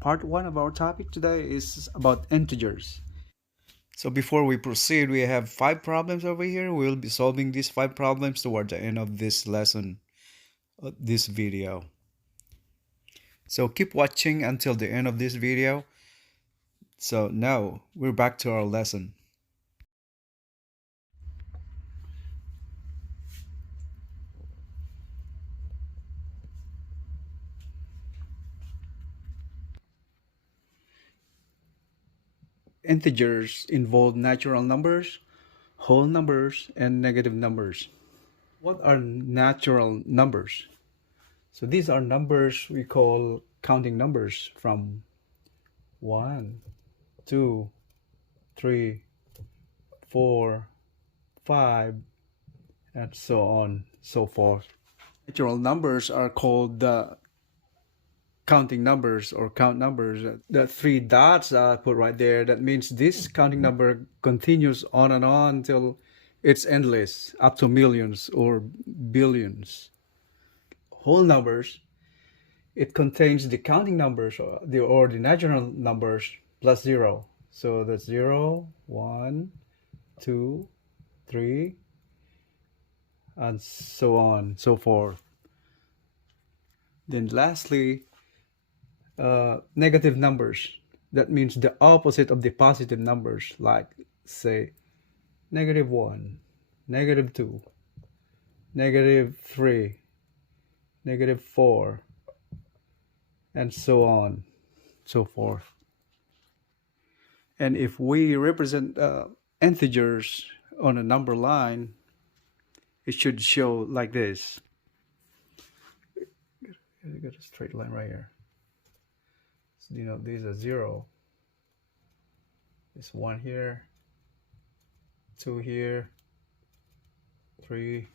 Part 1 of our topic today is about integers. So before we proceed, we have 5 problems over here. We'll be solving these 5 problems toward the end of this lesson, this video. So keep watching until the end of this video. So now we're back to our lesson. Integers involve natural numbers, whole numbers, and negative numbers. What are natural numbers? So these are numbers we call counting numbers from 1, 2, 3, 4, 5, and so on, so forth. Natural numbers are called counting numbers or count numbers. The 3 dots I put right there, that means this counting number continues on and on until it's endless, up to millions or billions. Whole numbers, it contains the counting numbers or the natural numbers plus 0. So that's 0, 1, 2, 3, and so on, so forth. Then lastly, negative numbers. That means the opposite of the positive numbers, like say -1, -2, -3, -4, and so on, so forth. And if we represent integers on a number line, it should show like this. You got a straight line right here. So, you know, these are 0. There's 1 here, 2 here, 3.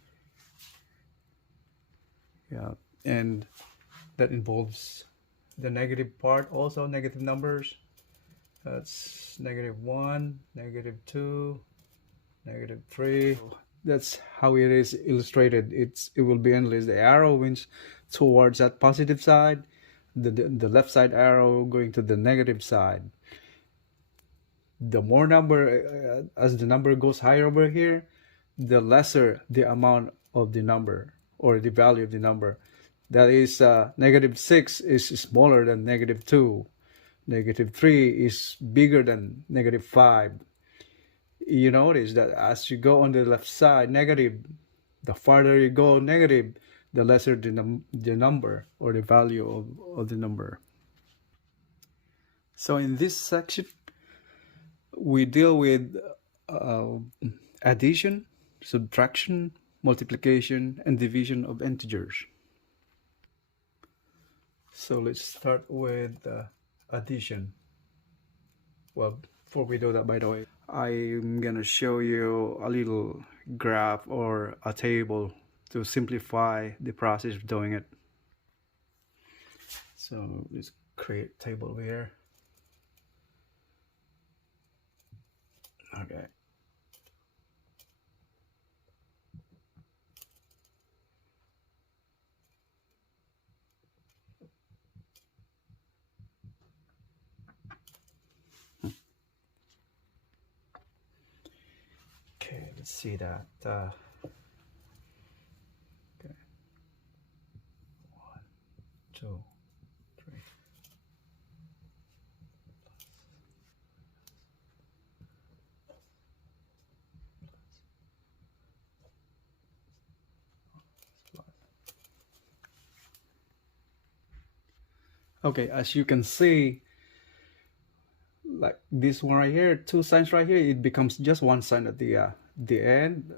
Yeah, and that involves the negative part, also negative numbers. That's -1, -2, -3. That's how it is illustrated. It will be endless. The arrow means towards that positive side, the left side arrow going to the negative side. The more number, as the number goes higher over here, the lesser the amount of the number or the value of the number. That is, -6 is smaller than -2. -3 is bigger than -5. You notice that as you go on the left side, negative, the farther you go negative, the lesser the number or the value of the number. So in this section, we deal with addition, subtraction, multiplication, and division of integers. So let's start with addition. Well, before we do that, by the way, I'm gonna show you a little graph or a table to simplify the process of doing it. So let's create a table over here. Okay. Okay, let's see that. Okay. 1, 2, 3. Okay, as you can see, like this one right here, 2 signs right here, it becomes just 1 sign at the end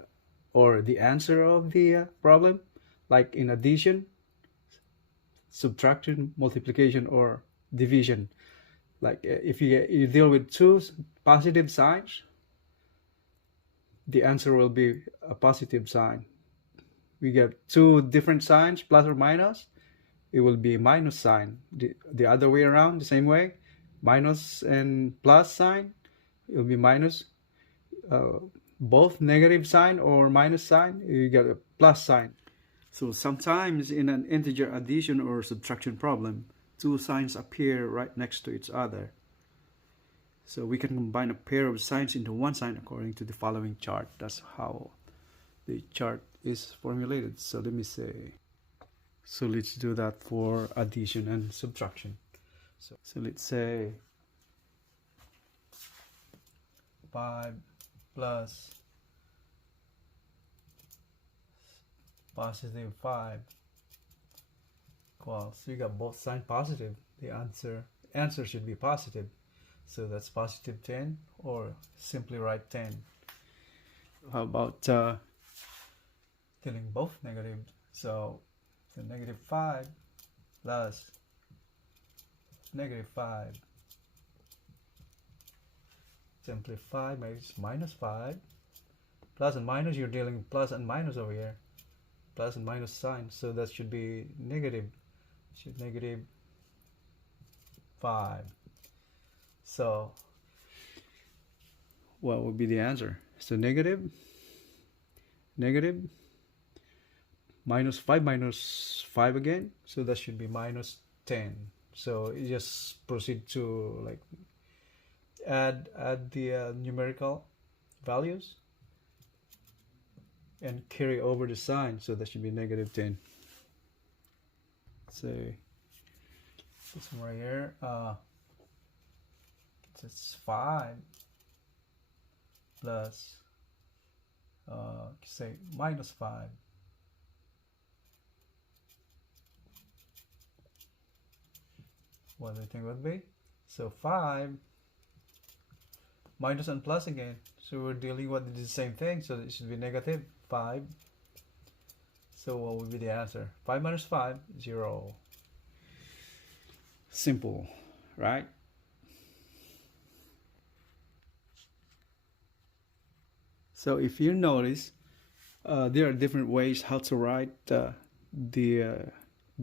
or the answer of the problem, like in addition, subtraction, multiplication, or division. Like if you deal with 2 positive signs, the answer will be a positive sign. We get 2 different signs, plus or minus, it will be minus sign. The other way around, the same way, minus and plus sign, it will be minus. Both negative sign or minus sign, you get a plus sign. So sometimes in an integer addition or subtraction problem, two signs appear right next to each other. So we can combine a pair of signs into one sign according to the following chart. That's how the chart is formulated. So let me say, so let's do that for addition and subtraction. So let's say 5 plus positive 5 equals, so you got both signs positive. The answer should be positive. So that's positive 10, or simply write 10. How about telling both negative? So the negative 5 plus negative 5. Simplify, minus 5. Plus and minus, you're dealing plus and minus over here. Plus and minus sign. So that should be negative. Negative 5. So what would be the answer? So negative minus 5 minus 5 again, so that should be minus 10. So you just proceed to like add the numerical values and carry over the sign, so that should be negative 10. Say this one right here, it's 5 plus say minus 5. What do you think would be? So 5 minus and plus again, so we're dealing with the same thing, so it should be negative 5. So what would be the answer? 5 minus 5, 0. Simple, right? So if you notice, there are different ways how to write the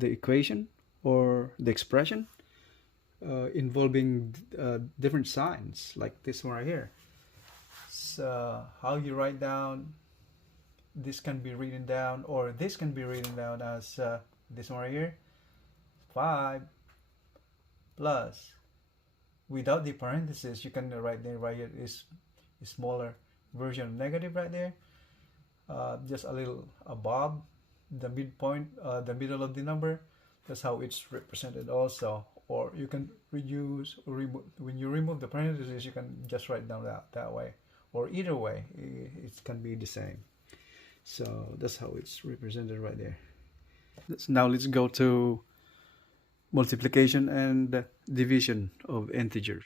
equation or the expression involving different signs, like this one right here. So how you write down, this can be written down, or this can be written down as this one right here, 5 plus, without the parentheses, you can write there right here is a smaller version of negative right there, just a little above the midpoint, the middle of the number. That's how it's represented also. Or you can reduce or remove, when you remove the parentheses, you can just write down that way, or either way it can be the same. So that's how it's represented right there. Now let's go to multiplication and division of integers.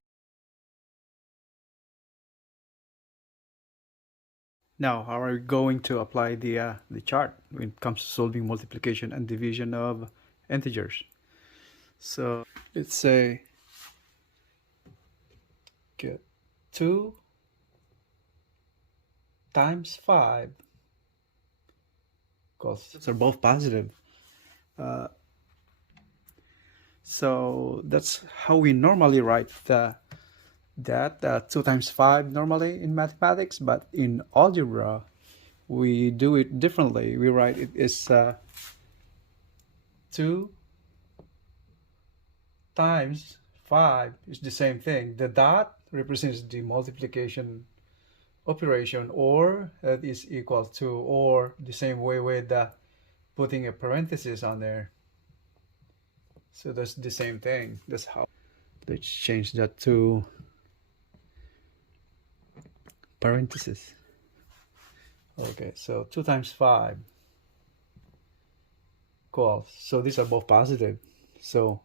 Now, how are we going to apply the chart when it comes to solving multiplication and division of integers? So let's say get 2 times 5, because they're both positive. So that's how we normally write that 2 times 5 normally in mathematics, but in algebra we do it differently. We write it as 2 times 5 is the same thing. The dot represents the multiplication operation, or that is equal to, or the same way with putting a parenthesis on there. So that's the same thing. That's how. Let's change that to parenthesis. Okay, so 2 times 5 equals, so these are both positive. So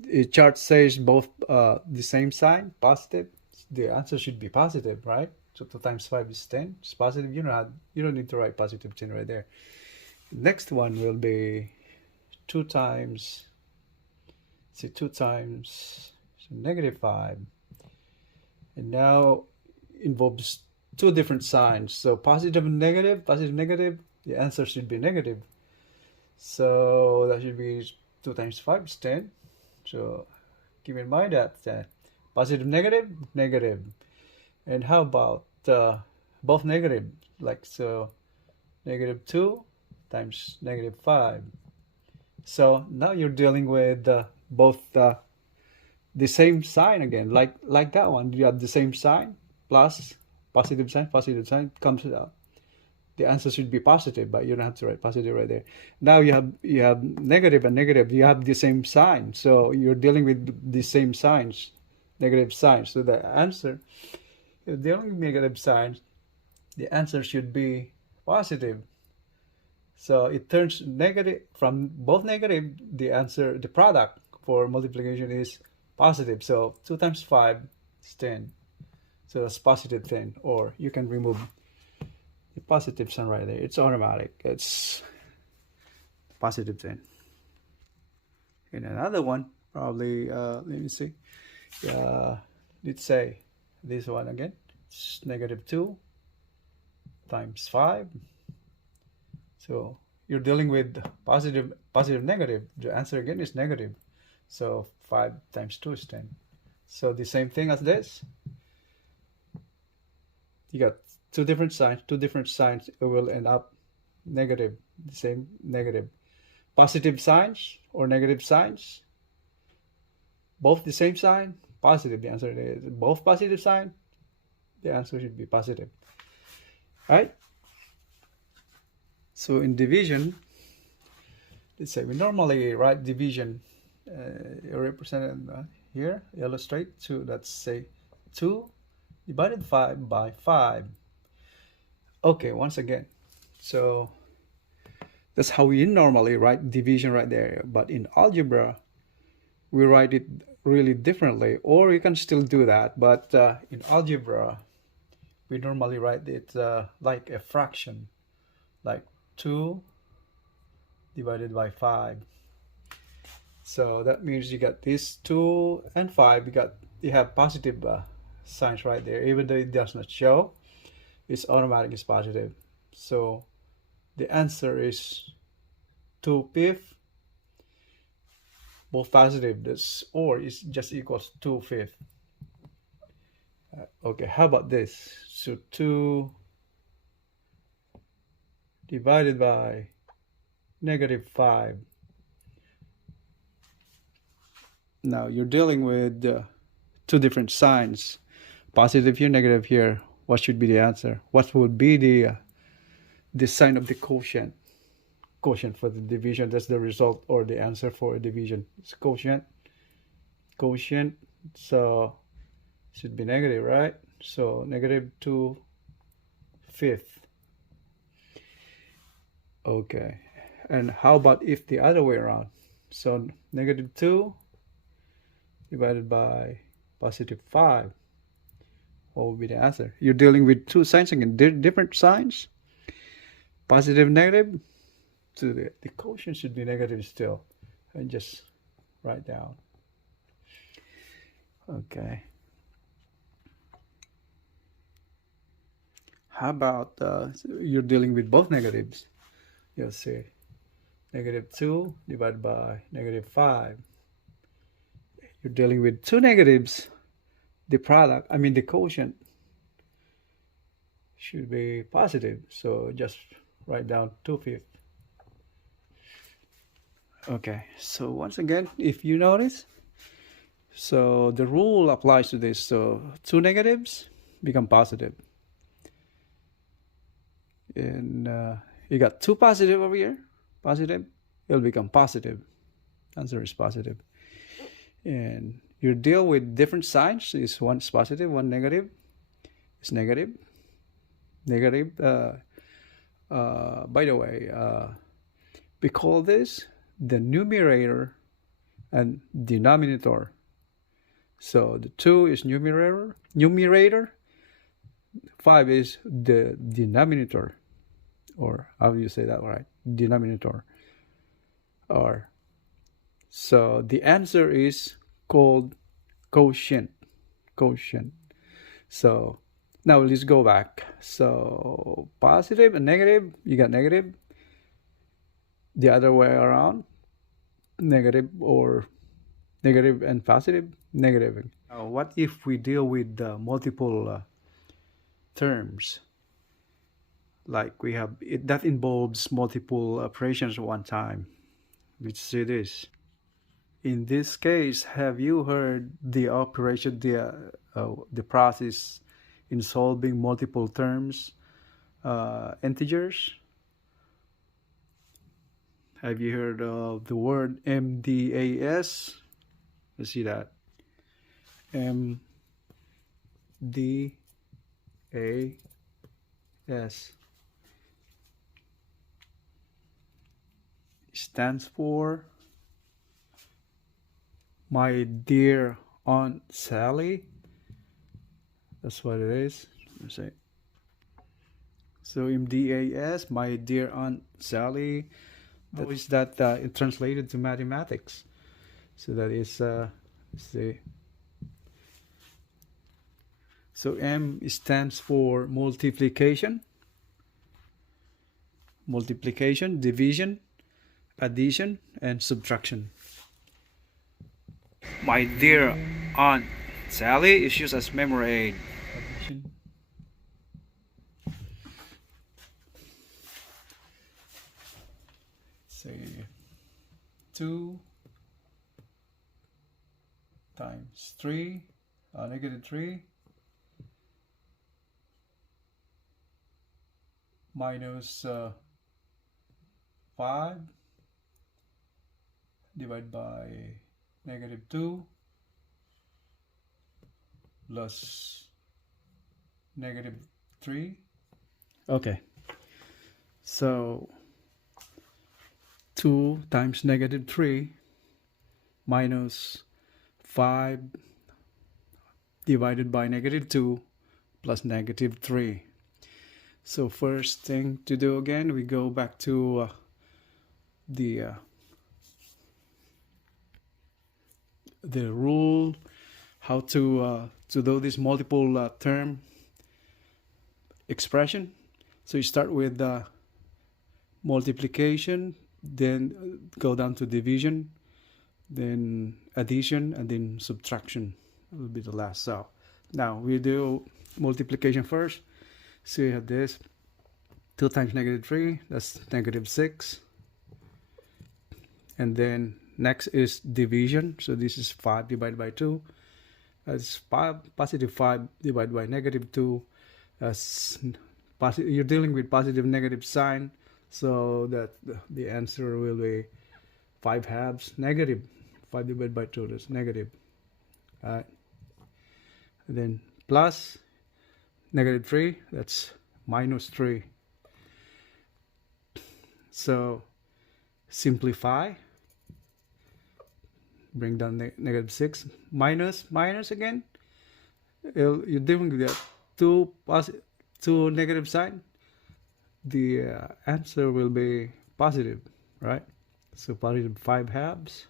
the chart says both the same sign, positive. The answer should be positive, right? So 2 times 5 is 10. It's positive. You don't need to write positive 10 right there. Next one will be 2 times, say 2 times, so negative 5. And now involves two different signs. So positive and negative, the answer should be negative. So that should be 2 times 5 is 10. So keep in mind that positive, negative. And how about both negative? Like, so negative 2 times negative 5. So now you're dealing with the both the same sign again, like that one. You have the same sign, plus positive sign comes out. The answer should be positive, but you don't have to write positive right there. Now you have negative and negative. You have the same sign, so you're dealing with the same signs, negative signs. So the answer, you're dealing with negative signs, the answer should be positive. So it turns negative from both negative. The answer, the product for multiplication is positive. So 2 times 5 is 10. So that's positive 10. Or you can remove the positive sign right there. It's automatic. It's positive 10. And another one, probably, let me see. Let's say this one again. It's negative 2 times 5. So you're dealing with positive, negative. The answer again is negative. So 5 times 2 is 10. So the same thing as this. You got two different signs, it will end up negative, the same negative. Positive signs or negative signs, both the same sign, positive. The answer is both positive sign, the answer should be positive. Right? So in division, let's say we normally write division represented here, illustrate 2, let's say 2 divided 5 by 5. Okay, once again, so that's how we normally write division right there. But in algebra, we write it really differently, or you can still do that. But in algebra, we normally write it like a fraction, like 2 divided by 5. So that means you got this 2 and 5. You have positive signs right there, even though it does not show. It's automatic, it's positive. So the answer is 2/5, both positive. This or is just equals 2/5. Okay, how about this? So 2 divided by negative 5. Now you're dealing with two different signs, positive here, negative here. What should be the answer? What would be the sign of the quotient? Quotient for the division. That's the result or the answer for a division. It's quotient. Quotient. So should be negative, right? So negative 2/5. Okay. And how about if the other way around? So negative 2 divided by positive 5. What would be the answer? You're dealing with two signs again, different signs. Positive, negative. So the quotient should be negative still. And just write down. Okay. How about you're dealing with both negatives? You'll see negative 2 divided by negative 5. You're dealing with two negatives. The product, the quotient should be positive. So just write down 2/5. Okay, so once again, if you notice, so the rule applies to this. So two negatives become positive. And you got two positive over here, positive, it'll become positive. Answer is positive. And you deal with different signs. Is one is positive, one negative. It's negative. Negative. By the way, we call this the numerator and denominator. So the 2 is numerator. 5 is the denominator. Or how do you say that right? Denominator. Or so the answer is called quotient. So now let's go back. So positive and negative, you got negative. The other way around, negative or negative and positive, negative. Now, what if we deal with multiple terms? Like we have it that involves multiple operations at one time. Let's see this. In this case, have you heard the operation, the process in solving multiple terms, integers? Have you heard of the word MDAS? Let's see that. MDAS stands for My Dear Aunt Sally. That's what it is. Let's see. So MDAS, My Dear Aunt Sally. How is that translated to mathematics? So that is, let's see. So M stands for multiplication, division, addition, and subtraction. My dear Aunt Sally is used as memory aid. Addition. Say 2 times 3, negative 3 minus 5 divided by negative 2 plus negative 3. Okay, so 2 times negative 3 minus 5 divided by negative 2 plus negative 3. So first thing to do again, we go back to the rule, how to do this multiple term expression. So you start with multiplication, then go down to division, then addition, and then subtraction will be the last. So now we do multiplication first. So you have this 2 times negative 3, that's negative 6. And then next is division. So this is 5 divided by 2. That's positive 5 divided by negative 2. You're dealing with positive negative sign, so that the answer will be 5 halves. Negative 5 divided by 2, that's negative. And then plus negative 3, that's minus 3. So simplify, bring down negative 6, minus again. You're dealing with that two negative sign. The answer will be positive, right? So positive 5 halves,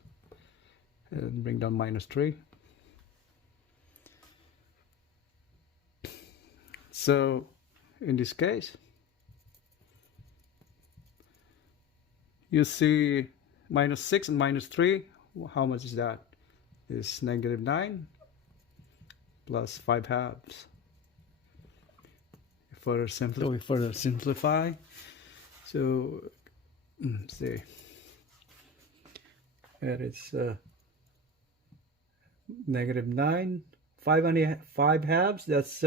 and bring down minus 3. So in this case, you see minus 6 and minus 3. How much is that? It's negative 9 plus 5 halves. We further simplify. So see, that is negative 9, 5 halves. That's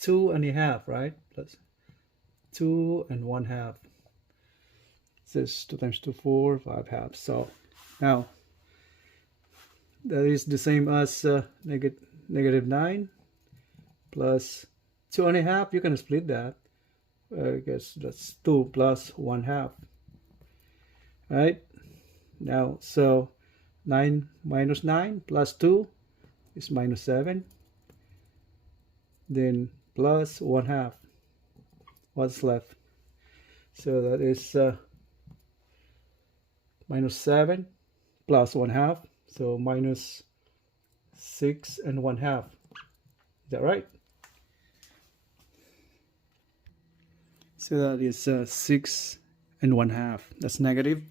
2 and a half, right? Plus 2 and 1 half. This 2 times 2, 4, 5 halves. So now that is the same as negative 9 plus 2 and a half. You can split that. I guess that's 2 plus 1 half. Right? Now, so 9 minus 9 plus 2 is minus 7. Then plus 1 half. What's left? So that is minus 7 plus 1 half. So minus 6 and 1 half. Is that right? So that is 6 and 1 half. That's negative.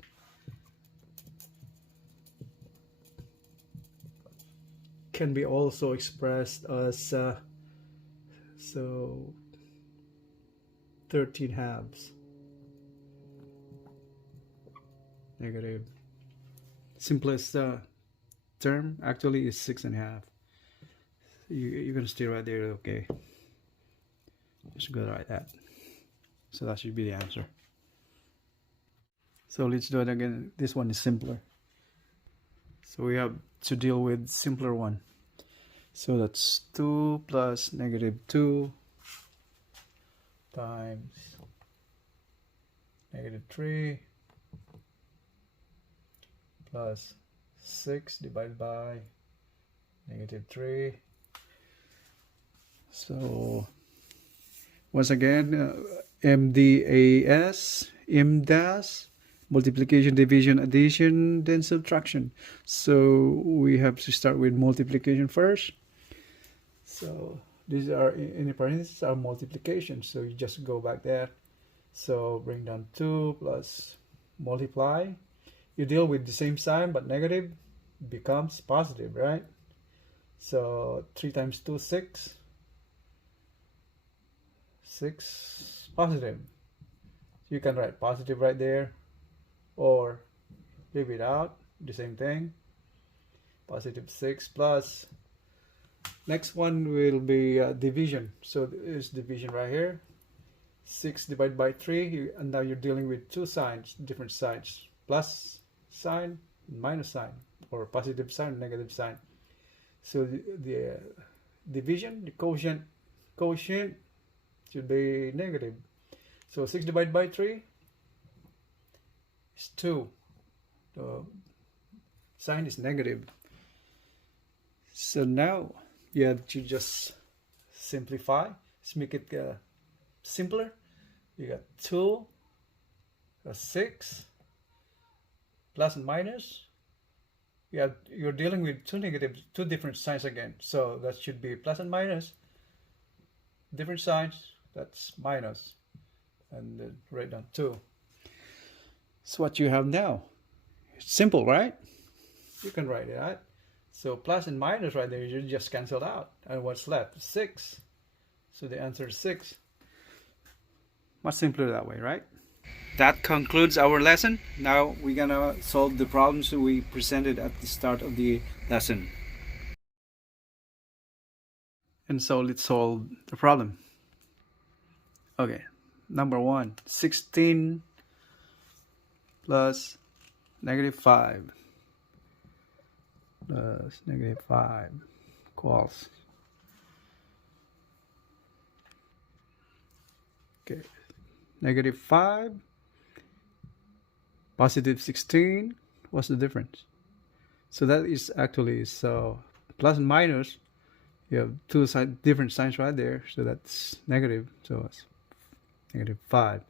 Can be also expressed as so 13 halves. Negative simplest term actually is 6.5. You're gonna stay right there. Okay, just go like that. So that should be the answer. So let's do it again. This one is simpler. So we have to deal with simpler one. So that's 2 plus -2 times -3 plus 6 divided by -3. So once again, PEMDAS, multiplication, division, addition, then subtraction. So we have to start with multiplication first. So these are, in the parentheses, are multiplication. So you just go back there. So bring down 2 plus multiply. You deal with the same sign, but negative becomes positive, right? So 3 times 2, 6. 6 positive. You can write positive right there, or leave it out, the same thing. Positive 6 plus. Next one will be division. So there's division right here. 6 divided by 3, and now you're dealing with two signs, different signs. Plus sign, minus sign, or positive sign, negative sign. So the division, the quotient should be negative. So 6 divided by 3 is 2. The sign is negative. So now you have to just simplify. Let's make it simpler. You got 2 plus 6 plus and minus. You're dealing with two different signs again. So that should be plus and minus. Different signs, that's minus. And then write down 2. So what you have now, it's simple, right? You can write it out. So plus and minus right there, you just cancel out. And what's left? 6. So the answer is 6. Much simpler that way, right? That concludes our lesson. Now we're gonna solve the problems we presented at the start of the lesson. And so let's solve the problem. Okay, number 1, 16 plus -5 plus -5 equals, okay, -5, positive 16. What's the difference? So that is actually, so plus and minus, you have two different signs right there. So that's negative. So it's -5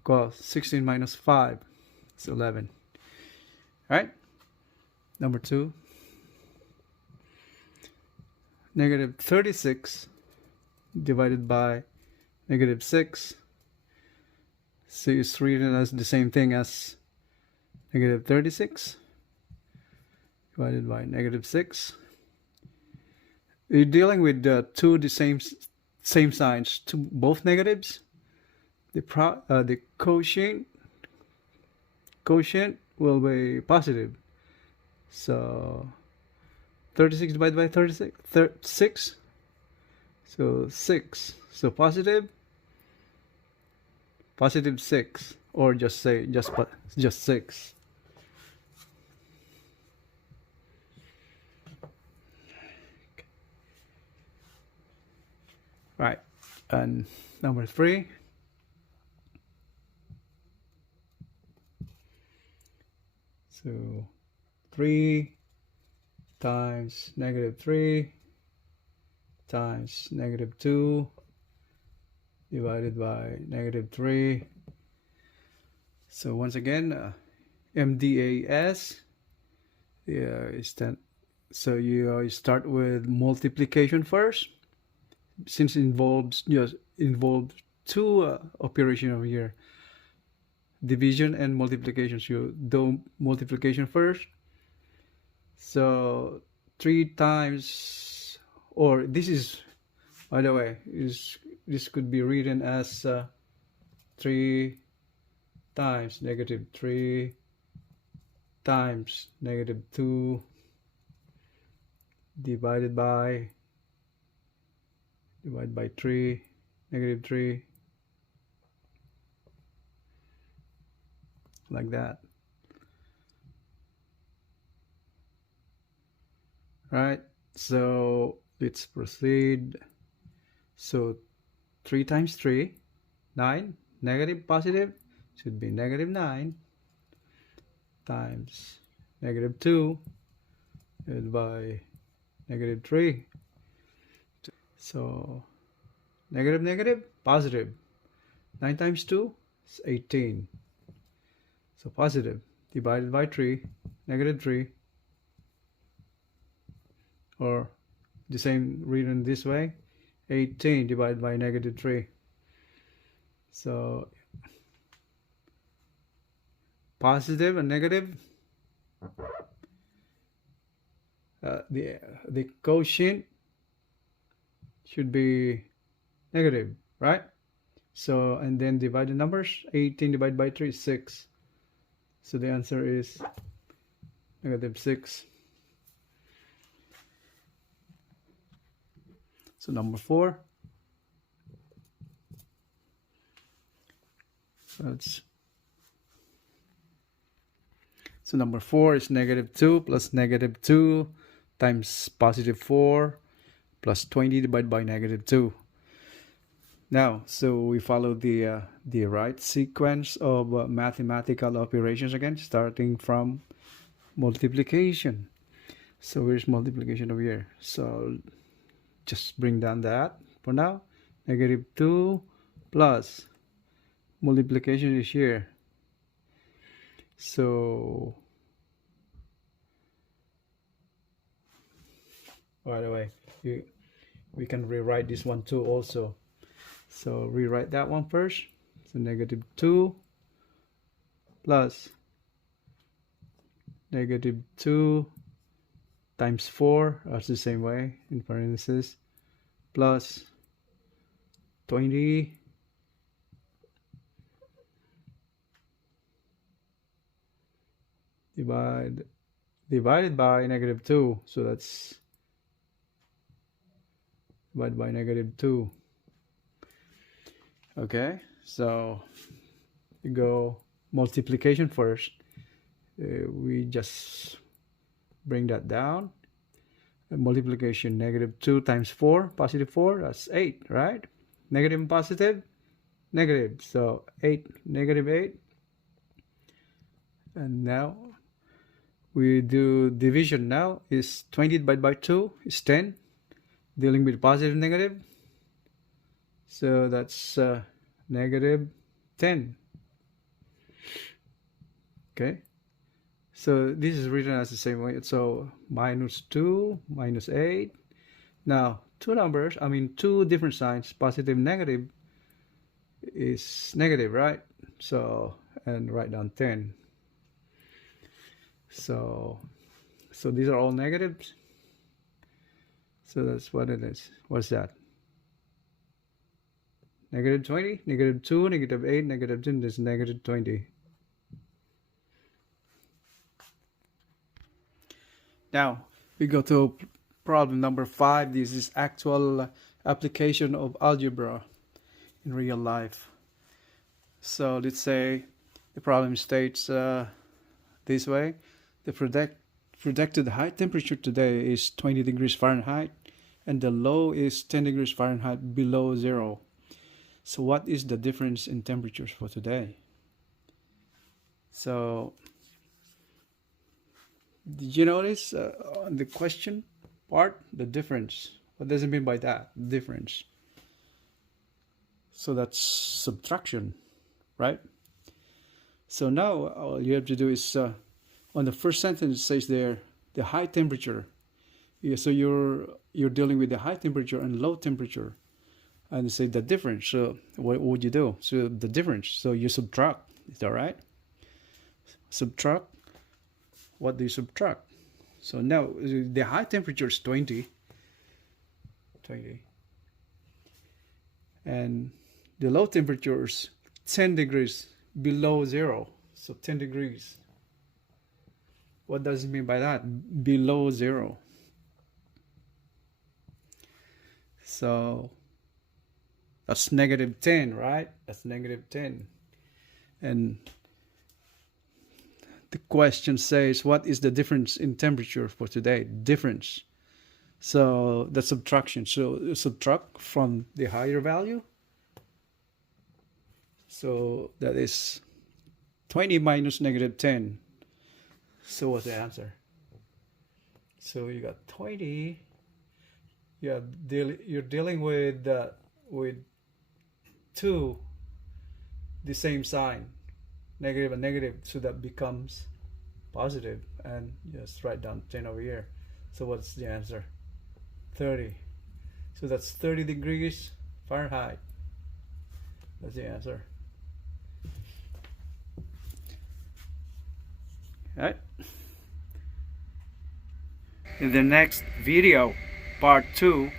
equals 16 minus 5. It's 11. All right. Number 2, -36 divided by -6. So it's written as the same thing as -36 divided by -6. You're dealing with the same signs, both negatives. The quotient will be positive. So 36 divided by 6. So 6. So positive 6, or just say just 6. Right, and number 3, so 3 times -3 times -2 divided by -3. So once again, PEMDAS, so you start with multiplication first, since it involves two operations over here, division and multiplication. So you do multiplication first. So 3 times, or this is, by the way, this could be written as 3 times -3 times negative 2 divided by 3, negative 3, like that. Right, so let's proceed. So 3 times 3, 9, negative, positive, should be negative 9 times negative 2 divided by negative 3. So negative, negative, positive. 9 times 2 is 18. So positive divided by 3, negative 3. Or the same written this way, 18 divided by negative 3. So positive and negative, the quotient should be negative, right? So, and then divide the numbers. 18 divided by 3 is 6. So the answer is negative 6. So number 4. So number 4 is negative 2 plus negative 2 times positive 4 plus 20 divided by negative 2. Now, so we follow the right sequence of mathematical operations again, starting from multiplication. So where's multiplication over here? So just bring down that for now. Negative 2 plus multiplication is here. So, by the way, we can rewrite this one too also. So rewrite that one first. So negative 2 plus negative 2 times 4, that's the same way, in parentheses, plus 20 divided by negative 2. So that's divided by negative 2. Okay, so we go multiplication first. We just bring that down. Multiplication, negative 2 times 4, positive 4, that's 8, right? Negative and positive, negative. So 8, negative 8. And now we do division. Now is 20 divided by 2 is 10. Dealing with positive and negative. So that's negative 10. Okay. So this is written as the same way. So minus 2, minus 8. Now, two different signs, positive and negative, is negative, right? So, and write down 10. So these are all negatives. So that's what it is. What's that? Negative 20, negative 2, negative 8, negative 10, this is negative 20. Now, we go to problem number 5. This is actual application of algebra in real life. So let's say the problem states this way. The predicted high temperature today is 20 degrees Fahrenheit and the low is 10 degrees Fahrenheit below zero. So what is the difference in temperatures for today? So did you notice on the question part, the difference? What does it mean by that? Difference. So that's subtraction, right? So now all you have to do is on the first sentence it says there the high temperature. Yeah, so you're dealing with the high temperature and low temperature, and say the difference. So what would you do? So the difference. So you subtract. Is that right? Subtract. What do you subtract? So now the high temperature is 20, and the low temperature is 10 degrees below zero. So 10 degrees. What does it mean by that? Below 0. So that's negative 10, right? That's negative 10. And the question says, what is the difference in temperature for today? Difference. So the subtraction. So subtract from the higher value. So that is 20 minus negative 10. So what's the answer? So you got 20. You're dealing with 2, the same sign, negative and negative, so that becomes positive, and just write down 10 over here. So what's the answer? 30. So that's 30 degrees Fahrenheit. That's the answer. Right. In the next video, part 2,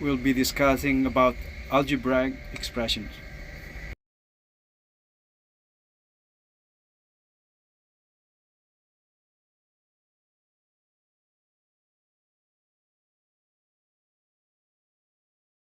we'll be discussing about algebraic expressions.